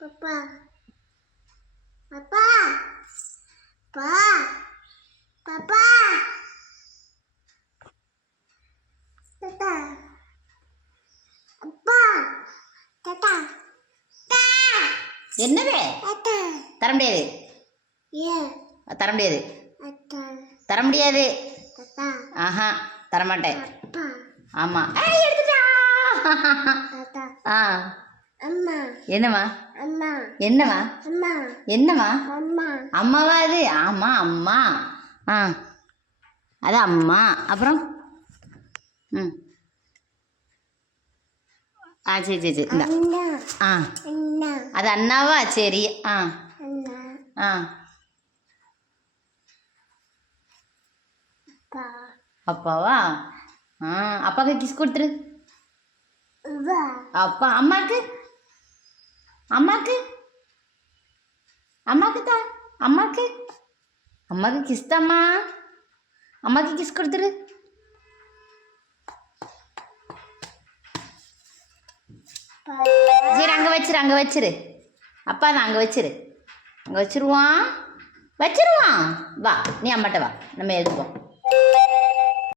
Papa. Papa. Pa. Papa. Tata. Appa. Tata. Ta. என்னவே Tata. தர முடியாது Yeah. தர முடியாது Tata. தர முடியாது Tata. ஆஹா தரமாட்டேன் Papa. ஆமாம் எடுத்துட்டா Tata. ஆ Amma. என்னம்மா Amma. என்னம்மா Amma. என்னம்மா Amma. அம்மாவா அது ஆமாம் அம்மா ஆ அது அம்மா அப்புறம் ம் ஆ சரி சரி சரி இந்தா Anna. ஆ Anna. அது அண்ணாவா சரி ஆ Anna. ஆ Pa. அப்பாவா ஆ அப்பாவுக்கு கிஸ் கொடுத்துரு Va. அப்பா அம்மாவுக்கு அம்மாவுக்கு அம்மாவுக்கு தான் அம்மாவுக்கு அம்மாவுக்கு கிஸ் தாம்மா அம்மாவுக்கு கிஸ் கொடுத்துரு Pa. சரி அங்கே வச்சிரு அப்பா தான் அங்கே வச்சிரு அங்கே வச்சிருவான் வா நீ அம்மாட்ட வா நம்ம எழுதுவோம்